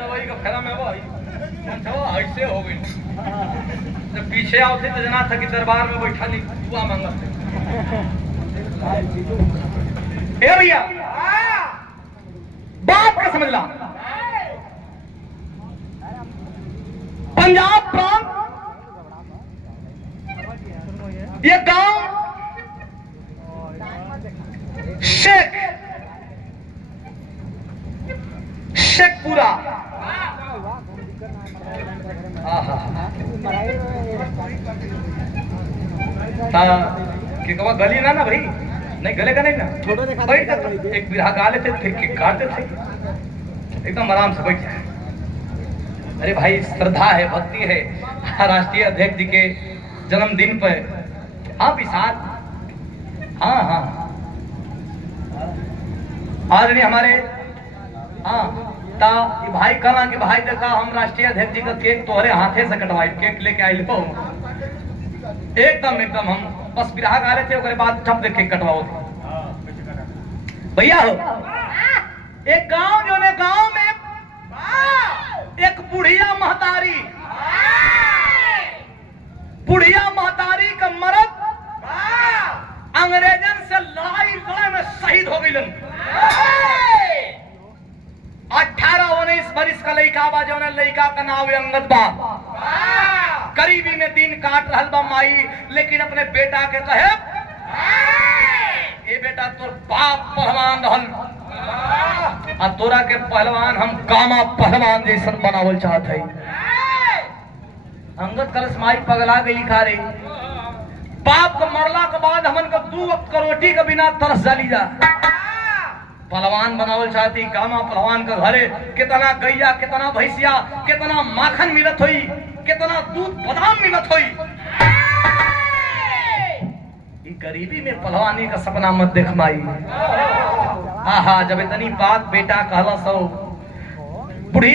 दवाई का फेरा में वो ऐसे हो गई। जब पीछे आओ थे तो जना था कि दरबार में बैठा नहीं दुआ मांगा थे। ए भैया बात का समझ ला। पंजाब प्रांत ये गांव शेखपुरा कि कवा गली ना भाई नहीं गले का नहीं ना बैठ जाते एक बिरहा गा लेते फिर केक काटते थे एकदम आराम से बैठ जाए। अरे भाई श्रद्धा है भक्ति है राष्ट्रीय अध्यक्ष जी के जन्मदिन पर। हाँ विशाल हाँ हाँ आज नहीं हमारे हाँ ता ये भाई कला के भाई देखा हम राष्ट्रीय अध्यक्ष जी का केक तोहरे हाथे से कटवाई केक लेके आई लो एकदम हम बस बिरहा गा रहे थे उसके बाद ठप देख केक कटवाओ भैया हो। एक गांव जो ने गांव में एक बुढ़िया महतारी का मर्द अंग्रेजन से लड़ाई में शहीद हो गई। 18-19 बरिस का लड़का बा जो लड़का का नाम अंगद बा। करीबी में दिन काट रहल बा माई लेकिन अपने बेटा के कहे ए बेटा तोर बाप पहलवान रहल आ तोरा के पहलवान हम गामा पहलवान जैसन बनावल चाहत है। अंगद कलश माई पगला गई खा रे बाप को मरला के बाद हमन को 2 वक्त का रोटी के बिना तरस जाली जा पहलवान बनावल चाहती। गामा पहलवान का घरे कितना गैया कितना भैंसिया कितना माखन मिलत हुई कितना दूध बादाम मिलत हुई। गरीबी में पहलवानी का सपना मत देख माई। आहा जब इतनी बात बेटा कहला सो बुढ़िया